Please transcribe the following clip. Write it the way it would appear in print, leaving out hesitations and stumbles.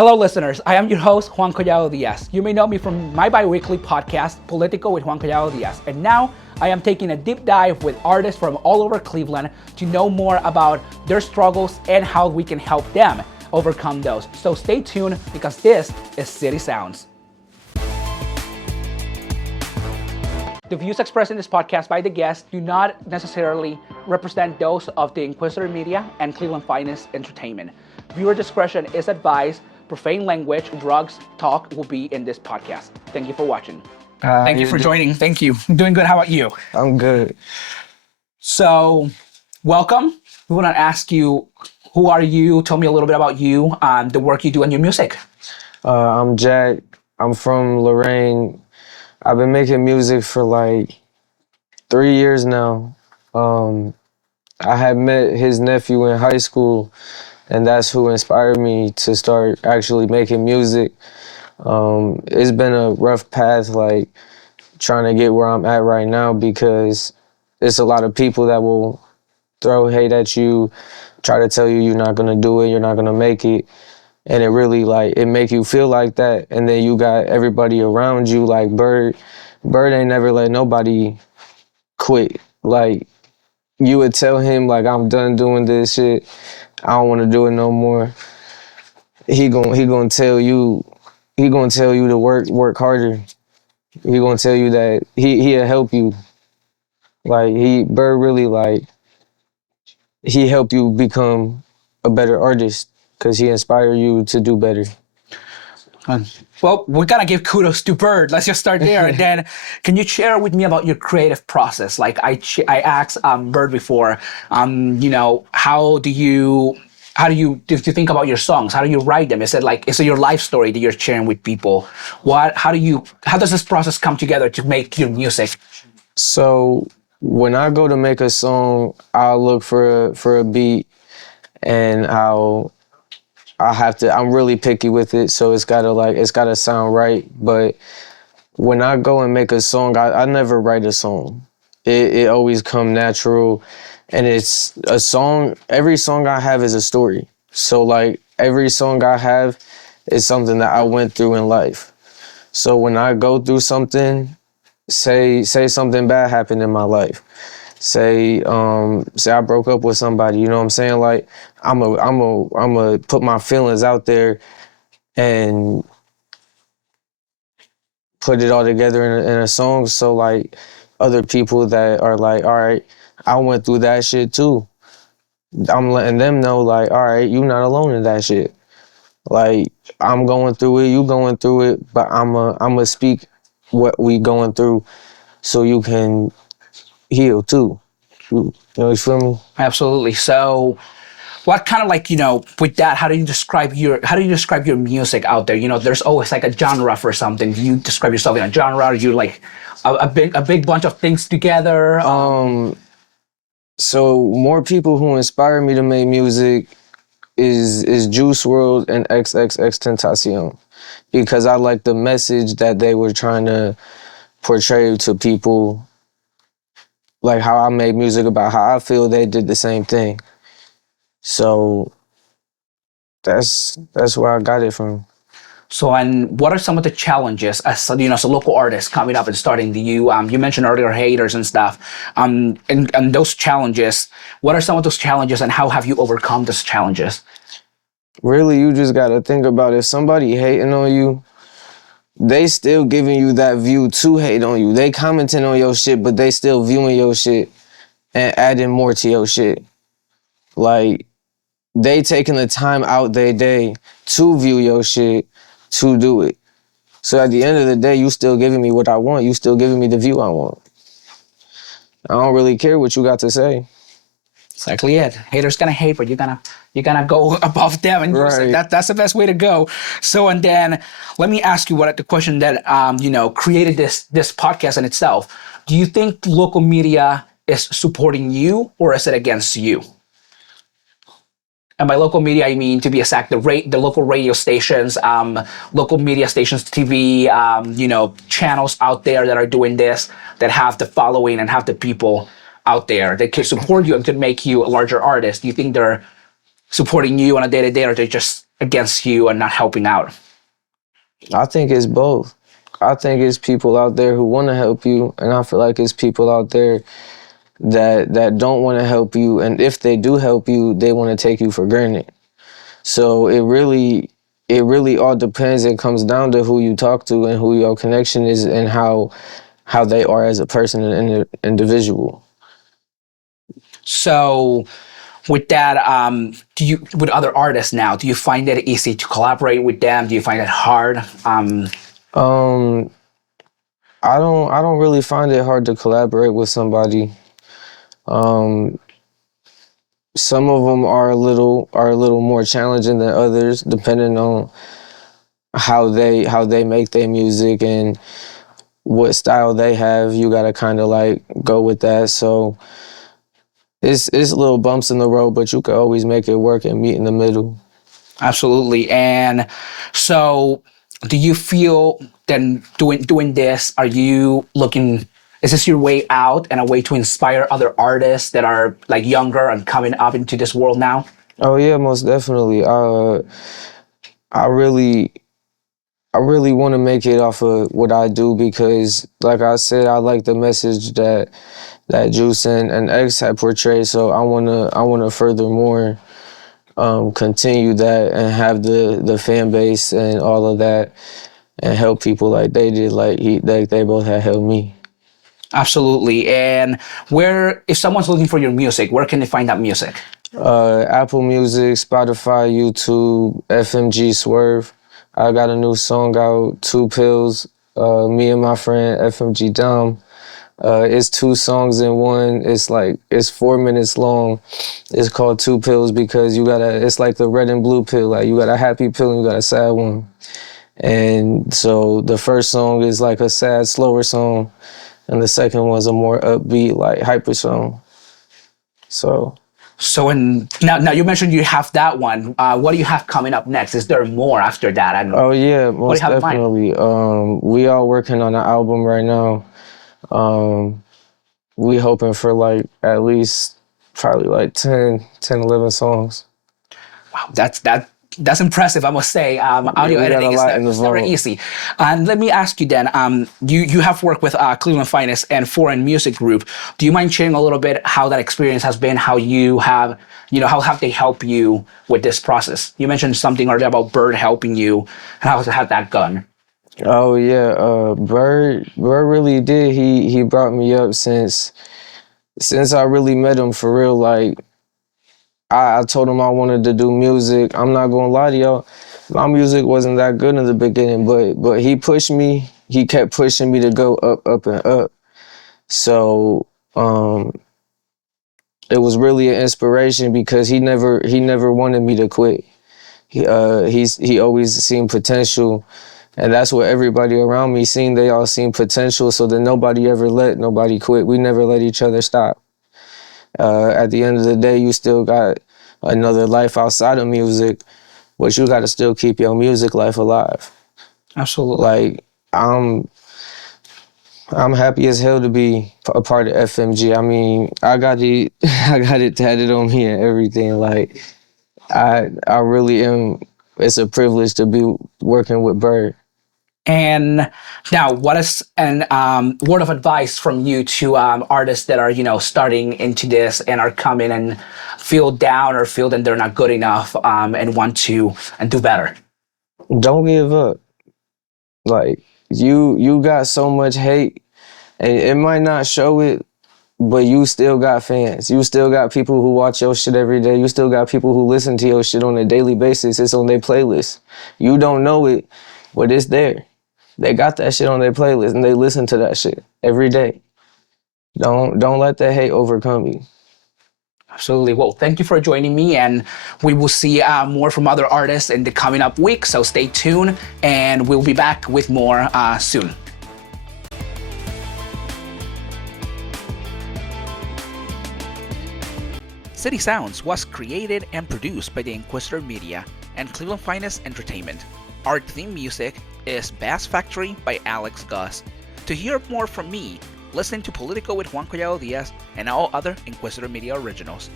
Hello, listeners. I am your host, Juan Collado Díaz. You may know me from my bi-weekly podcast, Politico with Juan Collado Díaz. And now I am taking a deep dive with artists from all over Cleveland to know more about their struggles and how we can help them overcome those. So stay tuned because this is City Sounds. The views expressed in this podcast by the guests do not necessarily represent those of the Inquisitor Media and Cleveland Finest Entertainment. Viewer discretion is advised. Profane language, drugs, talk will be in this podcast. Thank you for watching. Thank you for joining. Thank you. I'm doing good. How about you? I'm good. So, welcome. We want to ask you, who are you? Tell me a little bit about you, the work you do and your music. I'm Jack. I'm from Lorraine. I've been making music for like 3 years now. I had met his nephew in high school, and that's who inspired me to start actually making music. It's been a rough path, like trying to get where I'm at right now, because it's a lot of people that will throw hate at you, try to tell you you're not gonna do it, you're not gonna make it. And it really it make you feel like that. And then you got everybody around you, like Byrd. Byrd ain't never let nobody quit. Like, you would tell him, like, I'm done doing this shit. I don't want to do it no more. He gonna tell you to work harder. He gonna tell you that he'll help you. Like, Byrd really, he helped you become a better artist because he inspired you to do better. Well, we gotta give kudos to Byrd. Let's just start there. And then, can you share with me about your creative process? Like I asked Byrd before, how do you think about your songs? How do you write them? Is it your life story that you're sharing with people? How does this process come together to make your music? So when I go to make a song, I'll look for a beat, and I'm really picky with it, so it's gotta sound right. But when I go and make a song, I never write a song. It always come natural, and it's a song. Every song I have is a story. So every song I have is something that I went through in life. So when I go through something, say something bad happened in my life. Say I broke up with somebody, you know what I'm saying? Like, I'm a put my feelings out there and put it all together in a song, so other people that are like, all right, I went through that shit too. I'm letting them know, like, all right, you're not alone in that shit. Like, I'm going through it, you going through it, but I'ma speak what we going through so you can heal too. You feel me? Absolutely. So, what kind of with that, how do you describe your music out there? There's always like a genre for something. Do you describe yourself in a genre? Are you like a big bunch of things together? So more people who inspire me to make music is Juice WRLD and XXXTentacion, because I like the message that they were trying to portray to people. Like how I make music about how I feel, they did the same thing. So that's where I got it from. So, and what are some of the challenges as a local artist coming up and starting? You mentioned earlier haters and stuff, and those challenges. What are some of those challenges, and how have you overcome those challenges? Really, you just gotta think about, if somebody hating on you, they still giving you that view to hate on you. They commenting on your shit, but they still viewing your shit and adding more to your shit. Like, they taking the time out their day to view your shit, to do it. So at the end of the day, you still giving me what I want. You still giving me the view I want. I don't really care what you got to say. Exactly it. Haters gonna hate, but you're gonna go above them, and right. That's the best way to go. So, and then let me ask you the question that created this podcast in itself. Do you think local media is supporting you, or is it against you? And by local media, I mean, to be exact, the local radio stations, local media stations, TV, channels out there that are doing this, that have the following and have the people out there that could support you and could make you a larger artist. Do you think they're supporting you on a day-to-day, or they're just against you and not helping out? I think it's both. I think it's people out there who want to help you, and I feel like it's people out there that don't want to help you, and if they do help you, they want to take you for granted. So it really all depends. It comes down to who you talk to and who your connection is and how they are as a person and an individual. So with that, with other artists now, do you find it easy to collaborate with them? Do you find it hard? Um, I don't really find it hard to collaborate with somebody. Um, some of them are a little more challenging than others, depending on how they make their music and what style they have. You gotta kind of like go with that. So it's little bumps in the road, but you can always make it work and meet in the middle. Absolutely. And so do you feel then doing this, are you looking, is this your way out and a way to inspire other artists that are like younger and coming up into this world now? Oh yeah, most definitely. I really I really want to make it off of what I do because, like I said, I like the message that Juice and X had portrayed. So I wanna furthermore continue that and have the fan base and all of that and help people like they did, like they both had helped me. Absolutely. And where, if someone's looking for your music, where can they find that music? Apple Music, Spotify, YouTube, FMG, Swerv. I got a new song out, Two Pills. Me and my friend FMG Dom. It's two songs in one. It's 4 minutes long. It's called Two Pills because it's like the red and blue pill. Like you got a happy pill and you got a sad one. And so the first song is like a sad, slower song. And the second one's a more upbeat, like hyper song. So Now you mentioned you have that one. What do you have coming up next? Is there more after that? And oh yeah, what do most you have in mind? definitely. We are working on an album right now. We hoping for like at least probably like 11 songs. Wow, that's impressive, I must say. Audio we got editing a is lot not, in the it's never vault. easy. And let me ask you then, you have worked with Cleveland Finest and Foreign Music Group. Do you mind sharing a little bit how that experience has been, how you have, how have they helped you with this process? You mentioned something earlier about Byrd helping you, and how had that gone? Oh yeah, Byrd really did. He brought me up since I really met him for real. Like I told him I wanted to do music. I'm not gonna lie to y'all, my music wasn't that good in the beginning, but he pushed me. He kept pushing me to go up, up and up. So it was really an inspiration because he never wanted me to quit. He always seen potential. And that's what everybody around me seen. They all seen potential, so that nobody ever let nobody quit. We never let each other stop. At the end of the day, you still got another life outside of music, but you got to still keep your music life alive. Absolutely. Like, I'm happy as hell to be a part of FMG. I mean, I got it tatted on me and everything. Like, I really am. It's a privilege to be working with Byrd. And now, what is an word of advice from you to artists that are, starting into this and are coming and feel down or feel that they're not good enough and want to and do better? Don't give up. Like you got so much hate, and it might not show it, but you still got fans. You still got people who watch your shit every day. You still got people who listen to your shit on a daily basis. It's on their playlist. You don't know it, but it's there. They got that shit on their playlist and they listen to that shit every day. Don't let that hate overcome you. Absolutely. Well, thank you for joining me, and we will see more from other artists in the coming up week. So stay tuned, and we'll be back with more soon. City Sounds was created and produced by the Inquisitor Media and Cleveland Finest Entertainment. Our theme music is Bass Factory by Alex Gus. To hear more from me, listen to Politico with Juan Collado Díaz and all other Inquisitor Media originals.